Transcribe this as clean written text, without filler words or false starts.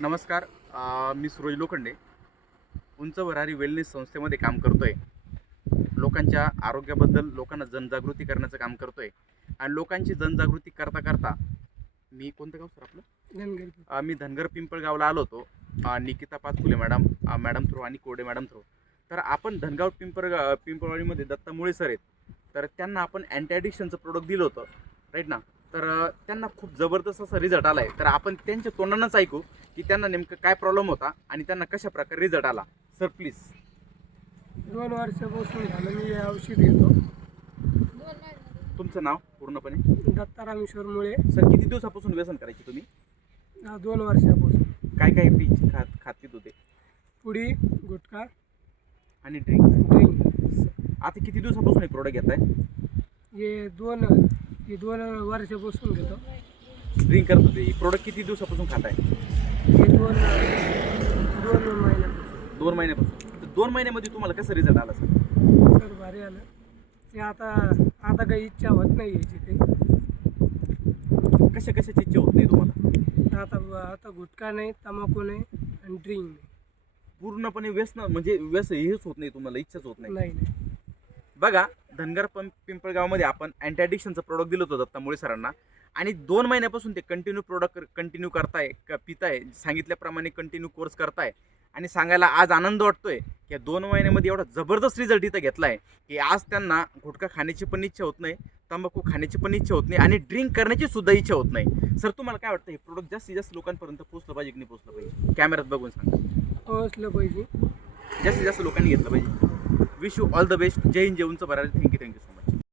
नमस्कार. मी सूरज लोखंडे उंच भरारी वेलनेस संस्थेमध्ये काम करतोय. लोकांच्या आरोग्याबद्दल लोकांना जनजागृती करण्याचं काम करतोय आणि लोकांची जनजागृती करता करता मी कोणतं गाव सर आपलं धनगर मी धनगर पिंपळगावला आलो होतो. निकिता पाचफुले मॅडम थ्रू आणि कोरडे मॅडम थ्रू. तर आपण धनगाव पिंपळवाडीमध्ये दत्ता मुळे सर आहेत. तर त्यांना आपण अँटी ॲडिक्शनचं प्रोडक्ट दिलं होतं, राईट ना. तर त्यांना खूप जबरदस्त असा रिझल्ट आला आहे. तर आपण त्यांच्या तोंडानंच ऐकू की त्यांना नेमकं काय प्रॉब्लेम होता आणि त्यांना कशा प्रकारे रिझल्ट आला. Sir please. 2 वर्षापासून झालं मी हे औषध घेतो. तुमचं नाव पूर्णपणे. दत्ता रामेश्वरमुळे सर किती दिवसापासून व्यसन करायचे तुम्ही? 2 वर्षापासून काय काय पीच खात होते पुडी, गुटखा, आणि ड्रिंक? ड्रिंक. आता किती दिवसापासून हे प्रोडक्ट घेताय? हे 2 वर्षापासून घेतो. ड्रिंक करत होते. प्रोडक्ट किती दिवसापासून खाताय? हे 2 महिन्यापासून. 2 महिन्यापासून. तर 2 महिन्यामध्ये तुम्हाला कसं रिझल्ट आला सर? सर भारी आलं. ते आता काही इच्छा होत नाही याची काही. कशाची इच्छा होत नाही तुम्हाला? आता गुटखा नाही, तंबाखू नाही आणि ड्रिंक नाही. पूर्णपणे व्यसन म्हणजे हेच होत नाही तुम्हाला, इच्छाच होत नाही. नाही. बघा, धनगर पिंपळगावमध्ये आपण अँटी ॲडिक्शनचं प्रोडक्ट दिलं होतं दत्ता मुळे सरांना आणि 2 महिन्यापासून ते कंटिन्यू करताय का पिताय, सांगितल्याप्रमाणे कंटिन्यू कोर्स करताय आणि सांगायला आज आनंद वाटतोय की 2 महिन्यामध्ये एवढा जबरदस्त रिझल्ट इथं घेतला आहे की आज त्यांना गुटखा खाण्याची पण इच्छा होत नाही, तंबाखू खाण्याची पण इच्छा होत नाही आणि ड्रिंक करण्याची सुद्धा इच्छा होत नाही. सर तुम्हाला काय वाटतं, हे प्रोडक्ट जास्तीत जास्त लोकांपर्यंत पोहोचलं पाहिजे की नाही पोहोचलं पाहिजे? कॅमेऱ्यात बघून सांगा. पोहोचलं पाहिजे. जास्तीत जास्त लोकांनी घेतलं पाहिजे. Wish you all the best. जय हिंद, जय उंच भरारी. Thank you so much.